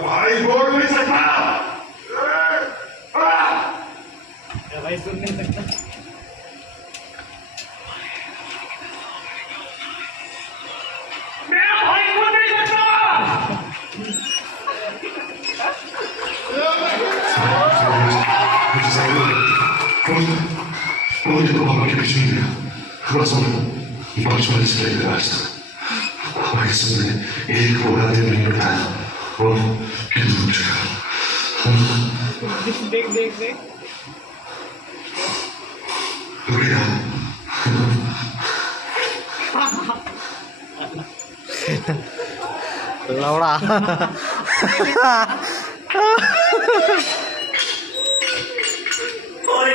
भाई बोल नहीं सकता। भाई सुन नहीं सकता। मेरा भाई बोल नहीं सकता। Poi dopo qualche vicina, cosa sono? I faccio le stelle basta. Ma che sono i colorati del mio cane. Oh, che luce. देख लौड़ा और